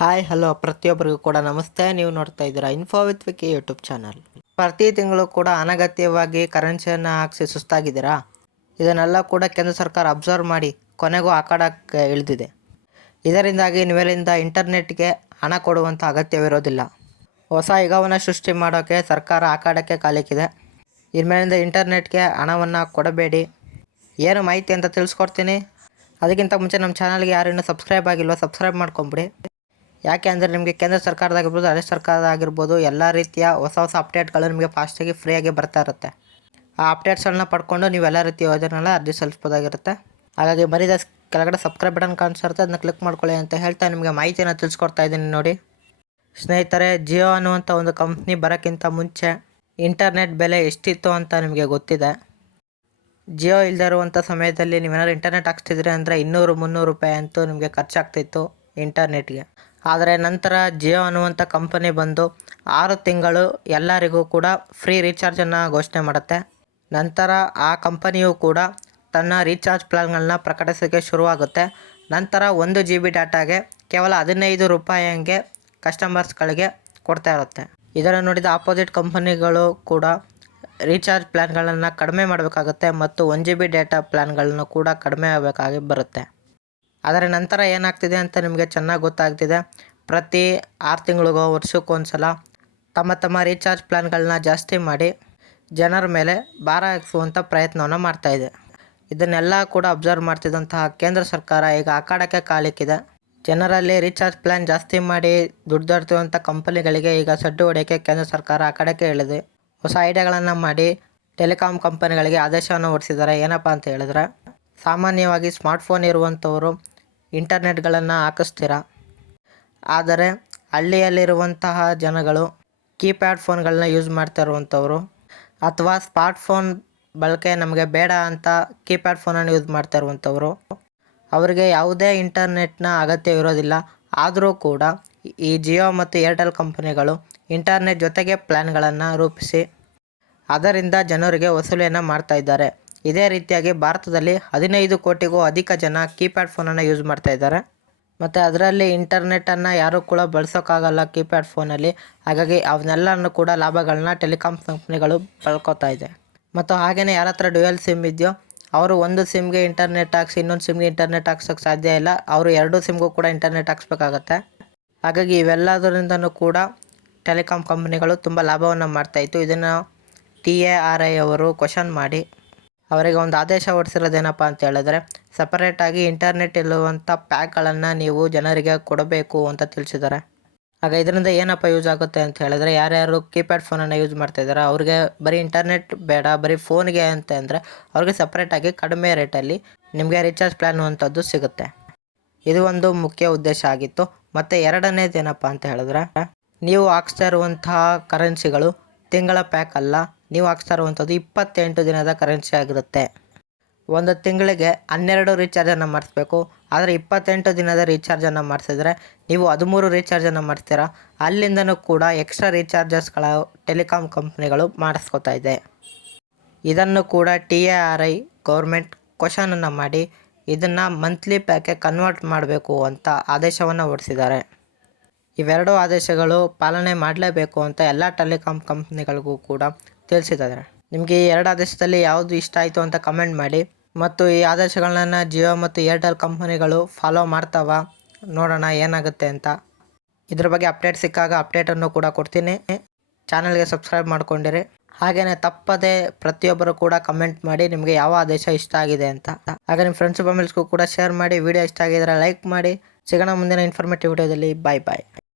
Hi hello ಪ್ರತಿಯೊಬ್ಬರಿಗೂ ಕೂಡ ನಮಸ್ತೆ. ನೀವು ನೋಡ್ತಾ ಇದ್ದೀರಾ info with Vicky YouTube channel ಪ್ರತಿ ತಿಂಗಳು ಕೂಡ ಅನಗತ್ಯವಾಗಿ ಕರೆನ್ಸಿಯನ್ನು ಹಾಕಿಸಿ ಸುಸ್ತಾಗಿದ್ದೀರಾ? ಇದನ್ನೆಲ್ಲ ಕೂಡ ಕೇಂದ್ರ ಸರ್ಕಾರ ಅಬ್ಸರ್ವ್ ಮಾಡಿ ಕೊನೆಗೂ ಆಕಾಡಕ್ಕೆ ಇಳಿದಿದೆ. ಇದರಿಂದಾಗಿ ನೀವೆಲ್ಲಿಂದ ಇಂಟರ್ನೆಟ್ಗೆ ಹಣ ಕೊಡುವಂಥ ಅಗತ್ಯವಿರೋದಿಲ್ಲ. ಹೊಸ ಯುಗವನ್ನು ಸೃಷ್ಟಿ ಮಾಡೋಕ್ಕೆ ಸರ್ಕಾರ ಆಕಾಡಕ್ಕೆ ಕಾಲಿಕ್ಕಿದೆ. ಇನ್ಮೇಲಿಂದ ಇಂಟರ್ನೆಟ್ಗೆ ಹಣವನ್ನು ಕೊಡಬೇಡಿ. ಏನು ಮಾಹಿತಿ ಅಂತ ತಿಳಿಸ್ಕೊಡ್ತೀನಿ. ಅದಕ್ಕಿಂತ ಮುಂಚೆ ನಮ್ಮ ಚಾನಲ್ಗೆ ಯಾರು ಇನ್ನೂ ಸಬ್ಸ್ಕ್ರೈಬ್ ಆಗಿಲ್ವೋ ಸಬ್ಸ್ಕ್ರೈಬ್ ಮಾಡ್ಕೊಂಬಿಡಿ. ಯಾಕೆ ಅಂದರೆ ನಿಮಗೆ ಕೇಂದ್ರ ಸರ್ಕಾರದಾಗಿರ್ಬೋದು ರಾಜ್ಯ ಸರ್ಕಾರದಾಗಿರ್ಬೋದು ಎಲ್ಲ ರೀತಿಯ ಹೊಸ ಹೊಸ ಅಪ್ಡೇಟ್ಗಳು ನಿಮಗೆ ಫಾಸ್ಟಾಗಿ ಫ್ರೀಯಾಗಿ ಬರ್ತಾ ಇರುತ್ತೆ. ಆ ಅಪ್ಡೇಟ್ಸ್ಗಳನ್ನ ಪಡ್ಕೊಂಡು ನೀವು ಎಲ್ಲ ರೀತಿಯ ಯೋಜನೆಗಳನ್ನ ಅರ್ಜಿ ಸಲ್ಲಿಸ್ಬೋದಾಗಿರುತ್ತೆ ಹಾಗಾಗಿ ಮರಿದ ಕೆಳಗಡೆ ಸಬ್ಸ್ಕ್ರೈಬ್ ಬಟನ್ ಕಾಣಿಸಿರುತ್ತೆ ಅದನ್ನ ಕ್ಲಿಕ್ ಮಾಡ್ಕೊಳ್ಳಿ ಅಂತ ಹೇಳ್ತಾ ನಿಮಗೆ ಮಾಹಿತಿಯನ್ನು ತಿಳಿಸ್ಕೊಡ್ತಾ ಇದ್ದೀನಿ ನೋಡಿ. ಸ್ನೇಹಿತರೆ ಜಿಯೋ ಅನ್ನುವಂಥ ಒಂದು ಕಂಪ್ನಿ ಬರೋಕ್ಕಿಂತ ಮುಂಚೆ ಇಂಟರ್ನೆಟ್ ಬೆಲೆ ಎಷ್ಟಿತ್ತು ಅಂತ ನಿಮಗೆ ಗೊತ್ತಿದೆ. ಜಿಯೋ ಇಲ್ಲದೆ ಇರುವಂಥ ಸಮಯದಲ್ಲಿ ನೀವೇನಾದ್ರು ಇಂಟರ್ನೆಟ್ ಹಾಕ್ಸ್ತಿದ್ರಿ ಅಂದರೆ ಇನ್ನೂರು, ಮುನ್ನೂರು ರೂಪಾಯಿ ಅಂತೂ ನಿಮಗೆ ಖರ್ಚಾಗ್ತಿತ್ತು ಇಂಟರ್ನೆಟ್ಗೆ ಆದರೆ ನಂತರ ಜಿಯೋ ಅನ್ನುವಂಥ ಕಂಪನಿ ಬಂದು ಆರು ತಿಂಗಳು ಎಲ್ಲರಿಗೂ ಕೂಡ ಫ್ರೀ ರೀಚಾರ್ಜನ್ನು ಘೋಷಣೆ ಮಾಡುತ್ತೆ. ನಂತರ ಆ ಕಂಪನಿಯು ಕೂಡ ತನ್ನ ರೀಚಾರ್ಜ್ ಪ್ಲಾನ್ಗಳನ್ನ ಪ್ರಕಟಿಸೋಕ್ಕೆ ಶುರುವಾಗುತ್ತೆ. ನಂತರ ಒಂದು ಜಿ ಬಿ ಡಾಟಾಗೆ ಕೇವಲ ಹದಿನೈದು ರೂಪಾಯಿ ಹಂಗೆ ಕಸ್ಟಮರ್ಸ್ಗಳಿಗೆ ಕೊಡ್ತಾ ಇರುತ್ತೆ. ಇದನ್ನು ನೋಡಿದ ಆಪೋಸಿಟ್ ಕಂಪನಿಗಳು ಕೂಡ ರೀಚಾರ್ಜ್ ಪ್ಲ್ಯಾನ್ಗಳನ್ನು ಕಡಿಮೆ ಮಾಡಬೇಕಾಗುತ್ತೆ ಮತ್ತು ಒನ್ ಜಿ ಬಿ ಡೇಟಾ ಪ್ಲ್ಯಾನ್ಗಳನ್ನು ಕೂಡ ಕಡಿಮೆ ಆಗಬೇಕಾಗಿ ಬರುತ್ತೆ. ಅದರ ನಂತರ ಏನಾಗ್ತಿದೆ ಅಂತ ನಿಮಗೆ ಚೆನ್ನಾಗಿ ಗೊತ್ತಾಗ್ತಿದೆ. ಪ್ರತಿ ಆರು ತಿಂಗಳಿಗೋ ವರ್ಷಕ್ಕೊಂದ್ಸಲ ತಮ್ಮ ತಮ್ಮ ರೀಚಾರ್ಜ್ ಪ್ಲ್ಯಾನ್ಗಳನ್ನ ಜಾಸ್ತಿ ಮಾಡಿ ಜನರ ಮೇಲೆ ಭಾರ ಹಾಕಿಸುವಂಥ ಪ್ರಯತ್ನವನ್ನು ಮಾಡ್ತಾಯಿದೆ ಇದನ್ನೆಲ್ಲ ಕೂಡ ಅಬ್ಸರ್ವ್ ಮಾಡ್ತಿದ್ದಂತಹ ಕೇಂದ್ರ ಸರ್ಕಾರ ಈಗ ಅಖಾಡಕ್ಕೆ ಕಾಲಿಕ್ಕಿದೆ. ಜನರಲ್ಲಿ ರೀಚಾರ್ಜ್ ಪ್ಲ್ಯಾನ್ ಜಾಸ್ತಿ ಮಾಡಿ ದುಡ್ಡು ದೊಡ್ತಿರುವಂಥ ಕಂಪನಿಗಳಿಗೆ ಈಗ ಸಡ್ಡು ಹೊಡೆಯೋಕ್ಕೆ ಕೇಂದ್ರ ಸರ್ಕಾರ ಆ ಹೇಳಿದೆ. ಹೊಸ ಐಡಿಯಾಗಳನ್ನು ಮಾಡಿ ಟೆಲಿಕಾಮ್ ಕಂಪನಿಗಳಿಗೆ ಆದೇಶವನ್ನು ಹೊರಡಿಸಿದ್ದಾರೆ. ಏನಪ್ಪ ಅಂತ ಹೇಳಿದ್ರೆ, ಸಾಮಾನ್ಯವಾಗಿ ಸ್ಮಾರ್ಟ್ಫೋನ್ ಇರುವಂಥವರು ಇಂಟರ್ನೆಟ್ಗಳನ್ನು ಹಾಕಿಸ್ತೀರ? ಆದರೆ ಹಳ್ಳಿಯಲ್ಲಿರುವಂತಹ ಜನಗಳು ಕೀಪ್ಯಾಡ್ ಫೋನ್ಗಳನ್ನ ಯೂಸ್ ಮಾಡ್ತಾ ಇರುವಂಥವ್ರು ಅಥವಾ ಸ್ಮಾರ್ಟ್ ಫೋನ್ ಬಳಕೆ ನಮಗೆ ಬೇಡ ಅಂತ ಕೀಪ್ಯಾಡ್ ಫೋನನ್ನು ಯೂಸ್ ಮಾಡ್ತಾ ಇರುವಂಥವ್ರು, ಅವರಿಗೆ ಯಾವುದೇ ಇಂಟರ್ನೆಟ್ನ ಅಗತ್ಯ ಇರೋದಿಲ್ಲ. ಆದರೂ ಕೂಡ ಈ ಜಿಯೋ ಮತ್ತು ಏರ್ಟೆಲ್ ಕಂಪನಿಗಳು ಇಂಟರ್ನೆಟ್ ಜೊತೆಗೆ ಪ್ಲ್ಯಾನ್ಗಳನ್ನು ರೂಪಿಸಿ ಅದರಿಂದ ಜನರಿಗೆ ವಸೂಲಿಯನ್ನು ಮಾಡ್ತಾ ಇದ್ದಾರೆ. ಇದೇ ರೀತಿಯಾಗಿ ಭಾರತದಲ್ಲಿ ಹದಿನೈದು ಕೋಟಿಗೂ ಅಧಿಕ ಜನ ಕೀಪ್ಯಾಡ್ ಫೋನನ್ನು ಯೂಸ್ ಮಾಡ್ತಾ ಇದ್ದಾರೆ. ಮತ್ತು ಅದರಲ್ಲಿ ಇಂಟರ್ನೆಟನ್ನು ಯಾರೂ ಕೂಡ ಬಳಸೋಕ್ಕಾಗಲ್ಲ ಕೀಪ್ಯಾಡ್ ಫೋನಲ್ಲಿ. ಹಾಗಾಗಿ ಅವನ್ನೆಲ್ಲರನ್ನು ಕೂಡ ಲಾಭಗಳನ್ನ ಟೆಲಿಕಾಂ ಕಂಪ್ನಿಗಳು ಪಡ್ಕೋತಾ ಇದೆ. ಮತ್ತು ಹಾಗೆಯೇ ಯಾರ ಹತ್ರ ಡ್ಯುಯಲ್ ಸಿಮ್ ಇದೆಯೋ, ಅವರು ಒಂದು ಸಿಮ್ಗೆ ಇಂಟರ್ನೆಟ್ ಹಾಕ್ಸಿ, ಇನ್ನೊಂದು ಸಿಮ್ಗೆ ಇಂಟರ್ನೆಟ್ ಹಾಕ್ಸೋಕ್ಕೆ ಸಾಧ್ಯ ಇಲ್ಲ. ಅವರು ಎರಡು ಸಿಮ್ಗೂ ಕೂಡ ಇಂಟರ್ನೆಟ್ ಹಾಕ್ಸ್ಬೇಕಾಗತ್ತೆ. ಹಾಗಾಗಿ ಇವೆಲ್ಲದರಿಂದನೂ ಕೂಡ ಟೆಲಿಕಾಂ ಕಂಪ್ನಿಗಳು ತುಂಬ ಲಾಭವನ್ನು ಮಾಡ್ತಾಯಿತ್ತು ಇದನ್ನು ಟಿ ಎ ಆರ್ ಐ ಅವರು ಕ್ವಶನ್ ಮಾಡಿ. ಅವರಿಗೆ ಒಂದು ಆದೇಶ ಹೊರಡಿಸಿರೋದೇನಪ್ಪ ಅಂತ ಹೇಳಿದ್ರೆ ಸಪರೇಟಾಗಿ ಇಂಟರ್ನೆಟ್ ಇಲ್ಲುವಂಥ ಪ್ಯಾಕ್ಗಳನ್ನು ನೀವು ಜನರಿಗೆ ಕೊಡಬೇಕು ಅಂತ ತಿಳಿಸಿದ್ದಾರೆ. ಆಗ ಇದರಿಂದ ಏನಪ್ಪ ಯೂಸ್ ಆಗುತ್ತೆ ಅಂತ ಹೇಳಿದ್ರೆ, ಯಾರ್ಯಾರು ಕೀಪ್ಯಾಡ್ ಫೋನನ್ನು ಯೂಸ್ ಮಾಡ್ತಾ ಇದ್ದಾರೆ, ಅವ್ರಿಗೆ ಬರೀ ಇಂಟರ್ನೆಟ್ ಬೇಡ, ಬರೀ ಫೋನ್ಗೆ ಅಂತ ಅಂದರೆ ಅವ್ರಿಗೆ ಸಪ್ರೇಟಾಗಿ ಕಡಿಮೆ ರೇಟಲ್ಲಿ ನಿಮಗೆ ರೀಚಾರ್ಜ್ ಪ್ಲ್ಯಾನ್ ಅಂಥದ್ದು ಸಿಗುತ್ತೆ. ಇದು ಒಂದು ಮುಖ್ಯ ಉದ್ದೇಶ ಆಗಿತ್ತು. ಮತ್ತು ಎರಡನೇದೇನಪ್ಪ ಅಂತ ಹೇಳಿದ್ರೆ, ನೀವು ಹಾಕ್ಸ್ತಾ ಇರುವಂತಹ ಕರೆನ್ಸಿಗಳು ತಿಂಗಳ ಪ್ಯಾಕ್ ಅಲ್ಲ. ನೀವು ಹಾಕ್ತಾ ಇರುವಂಥದ್ದು ಇಪ್ಪತ್ತೆಂಟು ದಿನದ ಕರೆನ್ಸಿ ಆಗಿರುತ್ತೆ. ಒಂದು ತಿಂಗಳಿಗೆ ಹನ್ನೆರಡು ರೀಚಾರ್ಜನ್ನು ಮಾಡಿಸ್ಬೇಕು. ಆದರೆ ಇಪ್ಪತ್ತೆಂಟು ದಿನದ ರೀಚಾರ್ಜನ್ನು ಮಾಡಿಸಿದ್ರೆ ನೀವು ಹದಿಮೂರು ರೀಚಾರ್ಜನ್ನು ಮಾಡ್ತೀರಾ ಅಲ್ಲಿಂದನೂ ಕೂಡ ಎಕ್ಸ್ಟ್ರಾ ರೀಚಾರ್ಜಸ್ಗಳ ಟೆಲಿಕಾಮ್ ಕಂಪ್ನಿಗಳು ಮಾಡಿಸ್ಕೊತಾ ಇದೆ. ಇದನ್ನು ಕೂಡ T A R I government ಕ್ವಶನನ್ನು ಮಾಡಿ ಇದನ್ನು ಮಂತ್ಲಿ ಪ್ಯಾಕೆ ಕನ್ವರ್ಟ್ ಮಾಡಬೇಕು ಅಂತ ಆದೇಶವನ್ನು ಹೊರಡಿಸಿದ್ದಾರೆ. ಇವೆರಡೂ ಆದೇಶಗಳು ಪಾಲನೆ ಮಾಡಲೇಬೇಕು ಅಂತ ಎಲ್ಲ ಟೆಲಿಕಾಂ ಕಂಪ್ನಿಗಳಿಗೂ ಕೂಡ ತಿಳಿಸಿದ್ದಾರೆ. ನಿಮಗೆ ಈ ಎರಡು ಆದೇಶದಲ್ಲಿ ಯಾವುದು ಇಷ್ಟ ಆಯಿತು ಅಂತ ಕಮೆಂಟ್ ಮಾಡಿ. ಮತ್ತು ಈ ಆದೇಶಗಳನ್ನು ಜಿಯೋ ಮತ್ತು ಏರ್ಟೆಲ್ ಕಂಪನಿಗಳು ಫಾಲೋ ಮಾಡ್ತಾವ ನೋಡೋಣ ಏನಾಗುತ್ತೆ ಅಂತ. ಇದ್ರ ಬಗ್ಗೆ ಅಪ್ಡೇಟ್ ಸಿಕ್ಕಾಗ ಅಪ್ಡೇಟನ್ನು ಕೂಡ ಕೊಡ್ತೀನಿ. ಚಾನಲ್ಗೆ ಸಬ್ಸ್ಕ್ರೈಬ್ ಮಾಡ್ಕೊಂಡಿರಿ. ಹಾಗೆಯೇ ತಪ್ಪದೆ ಪ್ರತಿಯೊಬ್ಬರು ಕೂಡ ಕಮೆಂಟ್ ಮಾಡಿ ನಿಮಗೆ ಯಾವ ಆದೇಶ ಇಷ್ಟ ಆಗಿದೆ ಅಂತ. ಹಾಗೆ ನಿಮ್ಮ ಫ್ರೆಂಡ್ಸ್ ಫ್ಯಾಮಿಲ್ಸ್ಗೂ ಕೂಡ ಶೇರ್ ಮಾಡಿ. ವಿಡಿಯೋ ಇಷ್ಟ ಆಗಿದ್ರೆ ಲೈಕ್ ಮಾಡಿ. ಸಿಗೋಣ ಮುಂದಿನ ಇನ್ಫಾರ್ಮೇಟಿವ್ ವಿಡಿಯೋದಲ್ಲಿ ಬಾಯ್ ಬಾಯ್